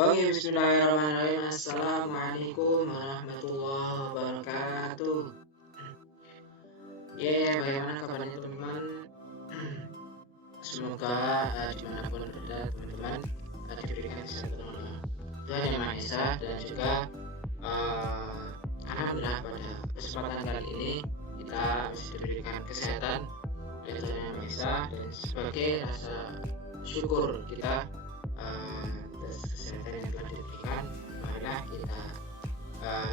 Oke, bismillahirrahmanirrahim. Assalamualaikum warahmatullahi wabarakatuh. Bagaimana kabarnya teman-teman? Semoga dimanapun berada teman-teman diberikan kesehatan oleh Tuhan Yang Maha Esa, dan juga alhamdulillah pada kesempatan kali ini kita bisa diberikan kesehatan dari Tuhan Yang Maha Esa, dan sebagai rasa syukur kita atas kesehatan yang telah diberikan, marilah kita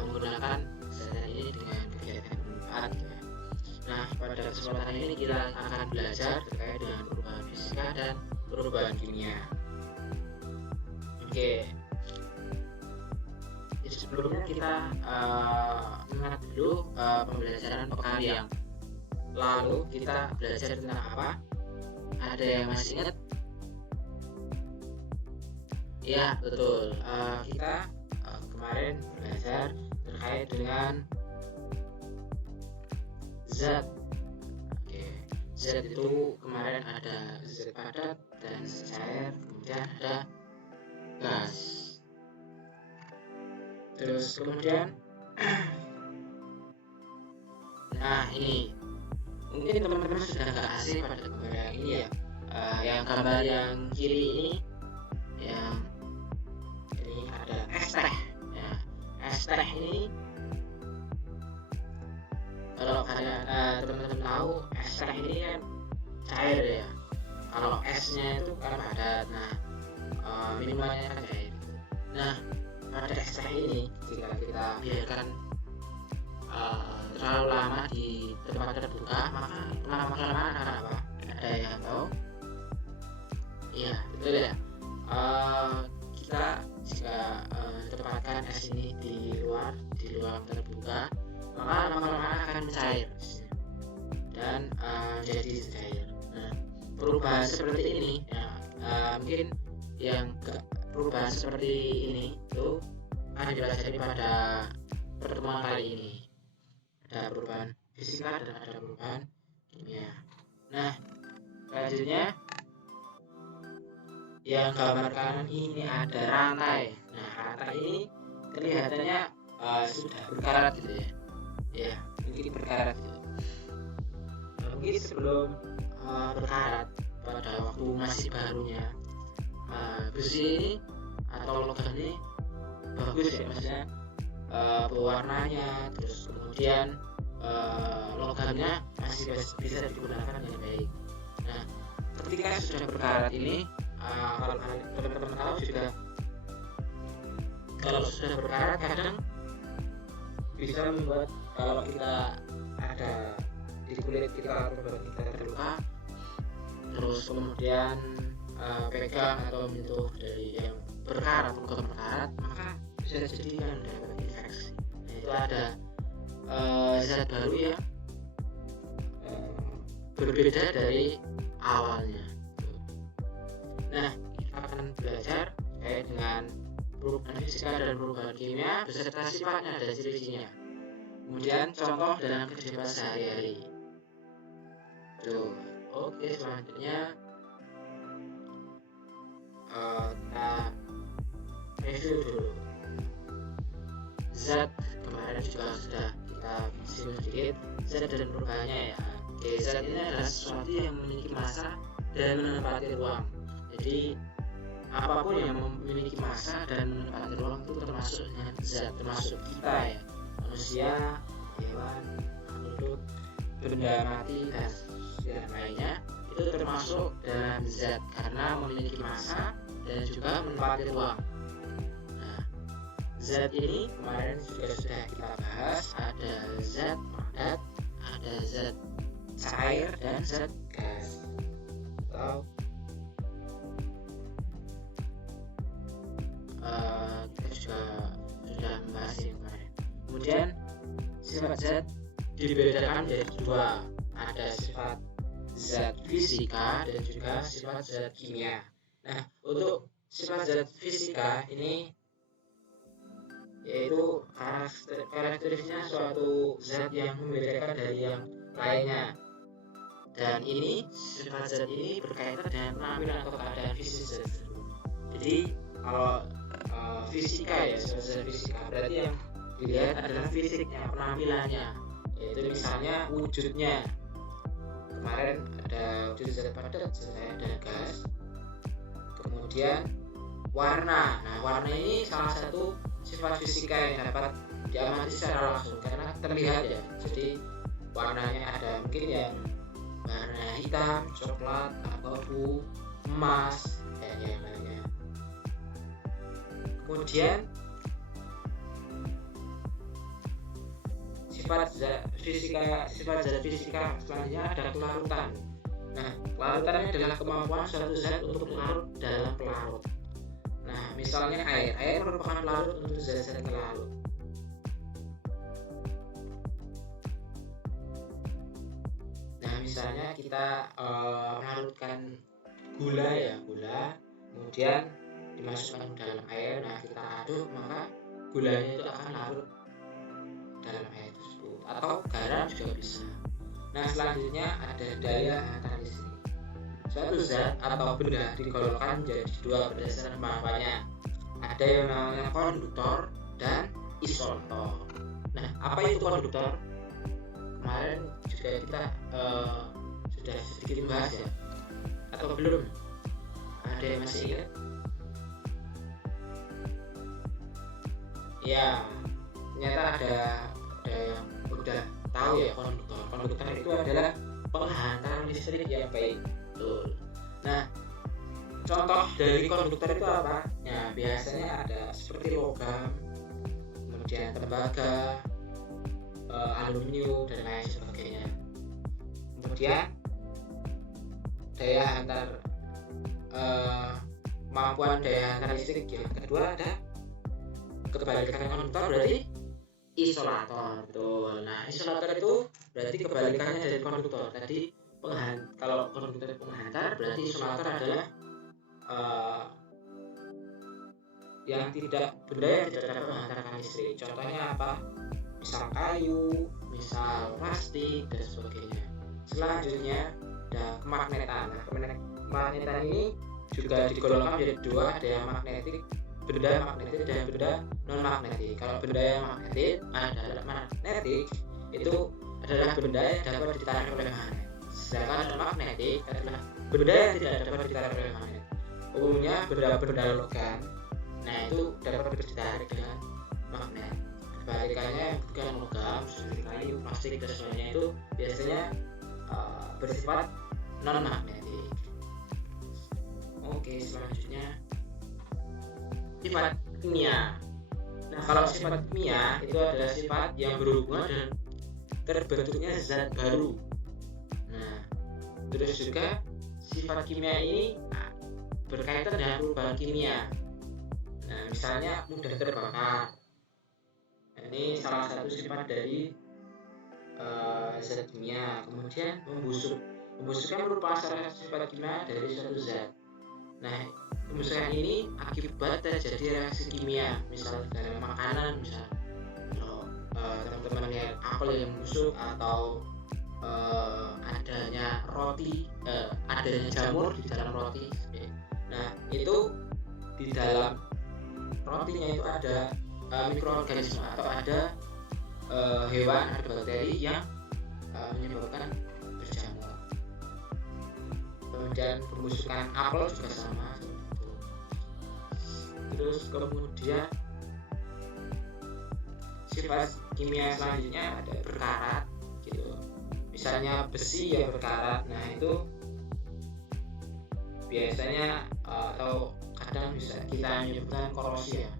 menggunakan kesehatan ini dengan kegiatan yang bermanfaat ya. Nah, pada kesempatan ini kita akan belajar terkait dengan perubahan fisika dan perubahan kimia. Oke, jadi sebelumnya kita ingat dulu pembelajaran pekan yang lalu kita belajar tentang apa? Ada yang masih ingat? Ya, betul. Kita kemarin belajar terkait dengan zat. Oke, zat itu kemarin ada zat padat dan zat cair, kemudian ada gas. Terus kemudian nah ini mungkin teman-teman sudah nggak asing pada gambar yang ini ya. Yang gambar yang kiri ini, yang ini ada es teh ya. Es teh ini, kalau kalian teman-teman tahu, es teh ini kan cair ya. Kalau esnya itu kan padat, nah minumannya kan cair. Nah, pada es teh ini jika kita biarkan terlalu lama di tempat terbuka, maka lama-kelamaan akan apa? Ada yang tahu? Iya, betul ya. Kita jika tempatkan es ini di luar terbuka, maka lama-lama akan mencair dan jadi cair. Nah, perubahan seperti ini ya, mungkin yang perubahan seperti ini itu akan dipelajari pada pertemuan kali ini. Ada perubahan fisika dan ada perubahan kimia. Nah, selanjutnya yang gambar kanan ini ada rantai. Nah, rantai ini kelihatannya sudah berkarat gitu ya. Ya, mungkin berkarat gitu. Nah, mungkin sebelum berkarat pada waktu masih barunya, besi ini atau logam ini bagus ya, maksudnya pewarnanya, terus kemudian logamnya masih bisa digunakan dengan baik. Nah, ketika sudah berkarat ini, kalau teman-teman tahu juga, kalau sudah berkarat kadang bisa membuat, kalau kita ada di kulit kita atau badan kita terluka, terus kemudian pegang atau menyentuh dari yang berkarat, logam berkarat, maka bisa jadi kan dapat infeksi. Nah, itu ada zat baru yang berbeda dari awalnya. Nah, kita akan belajar terkait dengan perubahan fisika dan perubahan kimia beserta sifatnya dan ciri-cirinya. Kemudian contoh dalam kehidupan sehari-hari. Tuh, oke, selanjutnya kita review dulu. Zat kemarin juga sudah kita singgung sedikit, zat dan perubahannya ya. Oke, zat ini adalah sesuatu yang memiliki massa dan menempati ruang. Jadi apapun yang memiliki massa dan menempati ruang itu termasuk dengan zat, termasuk kita ya, manusia, hewan, makhluk, benda mati dan lainnya, itu termasuk dalam zat karena memiliki massa dan juga menempati ruang. Nah, zat ini kemarin juga sudah kita bahas, ada zat padat, ada zat cair, dan zat gas. Atau kita juga sudah membahas ini kemarin. Kemudian sifat zat dibedakan menjadi dua, ada sifat zat fisika dan juga sifat zat kimia. Nah, untuk sifat zat fisika ini yaitu karakteristiknya suatu zat yang membedakan dari yang lainnya, dan ini sifat zat ini berkaitan dengan penampilan atau keadaan fisik zat tersebut. Jadi kalau fisika ya, sifat-sifat fisika. Berarti yang dilihat adalah fisiknya, penampilannya, yaitu misalnya wujudnya. Kemarin ada wujud zat padat, zat dan gas. Kemudian warna. Nah, warna ini salah satu sifat fisika yang dapat diamati secara langsung karena terlihat ya. Jadi warnanya ada mungkin yang warna hitam, coklat, abu-abu, emas, dan yang lainnya. Kemudian sifat zat fisika selanjutnya ada kelarutan. Nah, kelarutan adalah kemampuan suatu zat untuk larut dalam pelarut. Nah, misalnya air merupakan pelarut untuk zat-zat larut. Nah, misalnya kita melarutkan gula, kemudian dimasukkan ke dalam air. Nah, kita aduk, maka gulanya itu akan larut dalam air tersebut, atau garam juga bisa. Nah, selanjutnya ada daya hantar listrik. Suatu zat atau benda digolongkan menjadi dua berdasarkan kemampuannya. Ada yang namanya konduktor dan isolator. Nah, apa itu konduktor? Kemarin juga kita sudah sedikit bahas ya, atau belum? Ada yang masih ingat? Ya, ternyata ada yang udah tahu ya konduktor. Konduktor itu adalah penghantar listrik yang baik. Betul. Nah, contoh dari konduktor itu apa? Ya, biasanya ada seperti logam, kemudian tembaga, aluminium dan lain sebagainya. Kemudian daya hantar kemampuan daya hantar listrik yang kedua ada kebalikan konduktor, berarti isolator. Betul. Nah, isolator itu berarti kebalikannya dari konduktor. Tadi kalau konduktor penghantar, berarti isolator adalah benda yang tidak dapat menghantarkan listrik. Contohnya apa? Misal kayu, misal plastik dan sebagainya. Selanjutnya ada kemagnetan. Nah, kemagnetan ini juga digolongkan menjadi dua, ada yang magnetik, benda magnetik dan benda non magnetik. Kalau benda yang magnetik itu adalah benda yang dapat ditarik oleh magnet. Sedangkan non magnetik adalah benda yang tidak dapat ditarik oleh magnet. Umumnya benda-benda logam, nah itu dapat ditarik dengan magnet. Kebalikannya bukan logam seperti kayu, plastik dan sebagainya itu biasanya bersifat non magnetik. Oke, selanjutnya sifat kimia. Nah, kalau sifat kimia itu adalah sifat yang berhubungan dengan terbentuknya zat baru. Nah, terus juga sifat kimia ini berkaitan dengan perubahan kimia. Nah, misalnya mudah terbakar. Ini salah satu sifat dari zat kimia. Kemudian membusuk. Membusuknya merupakan salah satu sifat kimia dari suatu zat. Nah, pembusukan ini akibat terjadi reaksi kimia, misal dalam makanan, misal teman-teman lihat apel yang busuk, atau adanya jamur di dalam roti. Nah, itu di dalam rotinya itu ada mikroorganisme atau ada hewan, ada bakteri yang menyebabkan berjamur. Kemudian pembusukan apel juga sama seperti itu. Terus kemudian sifat kimia selanjutnya ada berkarat gitu. Misalnya besi yang berkarat. Nah, itu biasanya atau kadang bisa kita menyebutkan korosi ya.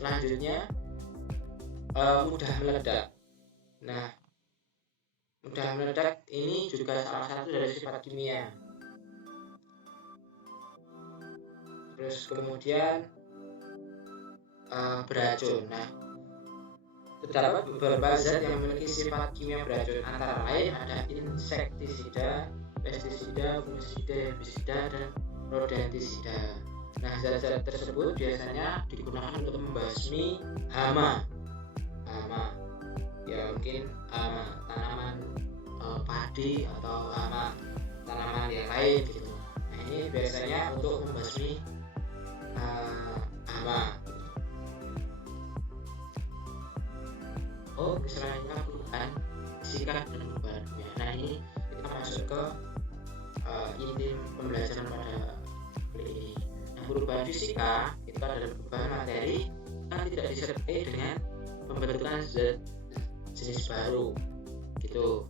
Selanjutnya mudah meledak. Nah, mudah meledak ini juga salah satu dari sifat kimia. Terus kemudian beracun. Nah, terdapat beberapa zat yang memiliki sifat kimia beracun, antara lain ada insektisida, pestisida, fungisida, herbisida, dan rodentisida. Nah, zat-zat tersebut biasanya digunakan untuk membasmi hama. Ya, mungkin hama tanaman padi atau hama tanaman lain gitu. Nah ini biasanya untuk membasmi hama. Selanjutnya perubahan fisika dan perubahan kimia. Nah ini kita masuk ke inti pembelajaran pada kuliah ini. Nah perubahan fisika itu adalah perubahan materi yang tidak disertai dengan pembentukan zat jenis baru gitu.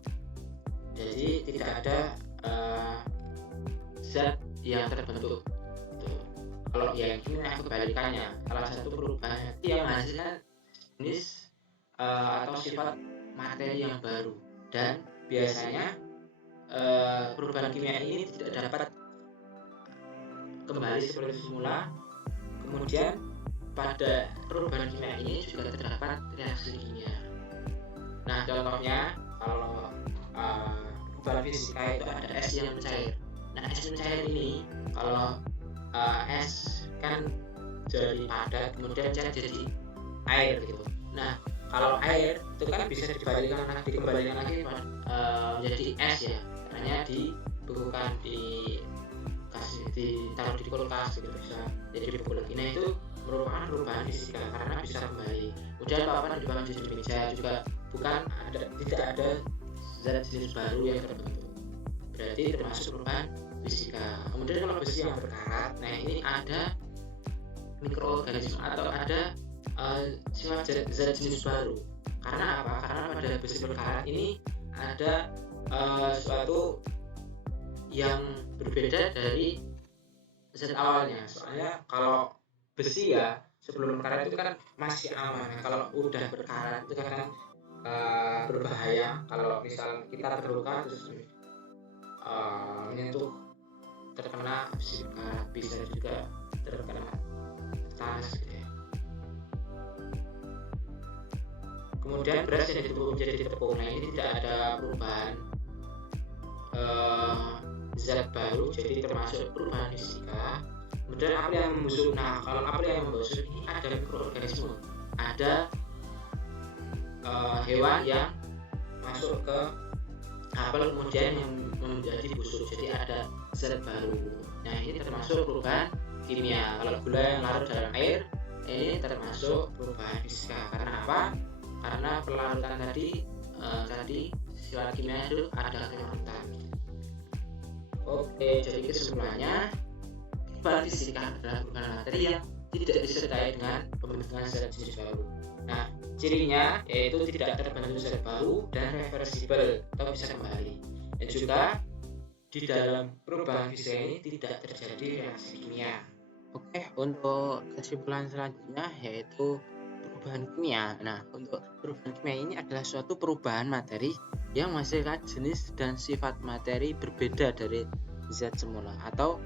Jadi tidak ada zat yang terbentuk gitu. Kalau yang kimia kebalikannya, salah satu perubahan yang menghasilkan jenis atau sifat materi yang baru, dan biasanya perubahan kimia ini tidak dapat kembali seperti semula. Kemudian pada perubahan kimia ini juga terdapat reaksi kimia. Nah contohnya kalau perubahan fisika itu ada es yang mencair. Nah es mencair ini kalau es kan jadi padat kemudian jadi air gitu. Nah kalau air itu kan bisa dikembalikan lagi menjadi es ya, caranya dibekukan, ditaruh di kulkas gitu, bisa jadi dibeku lagi. Nah itu merupakan perubahan fisika karena bisa kembali. Kemudian papan di bawah di meja juga tidak ada zat jenis baru yang terbentuk, berarti termasuk perubahan fisika. Kemudian kalau besi yang berkarat, nah ini ada mikroorganisme atau ada sifat zat jenis baru. Karena apa? Karena pada besi berkarat ini ada suatu yang berbeda dari zat awalnya. Soalnya kalau besi ya sebelum berkarat itu kan masih aman. Kalau udah berkarat itu kan berbahaya. Kalau misal kita terluka terus ini tuh terkena besi berkarat, bisa juga terkena tetanus gitu ya. Kemudian beras yang ditumbuk menjadi tepung. Nah ini tidak ada perubahan zat baru, jadi termasuk perubahan fisika. Kemudian apel yang membusuk. Nah kalau apel yang membusuk ini ada mikroorganisme, ada hewan yang masuk ke apel kemudian yang menjadi busuk, jadi ada zat baru. Nah ini termasuk perubahan kimia. Kalau gula yang larut dalam air, ini termasuk perubahan fisika. Karena apa? Karena perlarutan tadi sifat kimia itu ada kelarutan. Oke, jadi kesimpulannya perubahan fisika adalah perubahan materi yang tidak disertai dengan pembentukan zat jenis baru. Nah, cirinya yaitu tidak terbentuk zat baru dan reversibel atau bisa kembali. Dan juga di dalam perubahan fisika ini tidak terjadi reaksi kimia. Oke, untuk kesimpulan selanjutnya yaitu perubahan kimia. Nah, untuk perubahan kimia ini adalah suatu perubahan materi yang menghasilkan jenis dan sifat materi berbeda dari zat semula, atau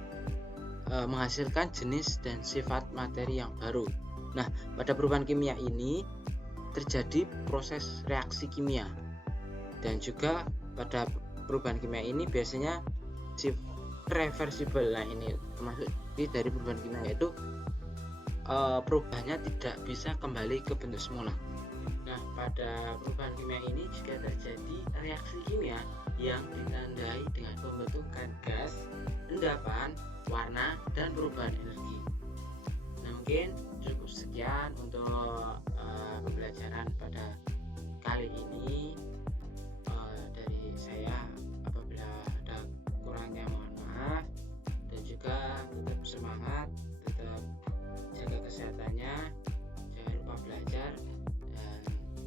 menghasilkan jenis dan sifat materi yang baru. Nah, pada perubahan kimia ini terjadi proses reaksi kimia, dan juga pada perubahan kimia ini biasanya reversibel. Nah, ini termasuk dari perubahan kimia, yaitu perubahannya tidak bisa kembali ke bentuk semula. Nah, pada perubahan kimia ini juga terjadi reaksi kimia yang ditandai dengan pembentukan gas, endapan, warna, dan perubahan energi. Nah, mungkin cukup sekian untuk pembelajaran pada kali ini dari saya. Apabila ada kurangnya mohon maaf, dan juga tetap semangat, tetap jaga kesehatannya, jangan lupa belajar,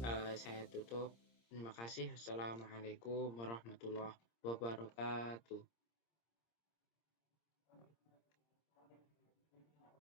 dan saya tutup. Terima kasih. Assalamualaikum warahmatullahi wabarakatuh.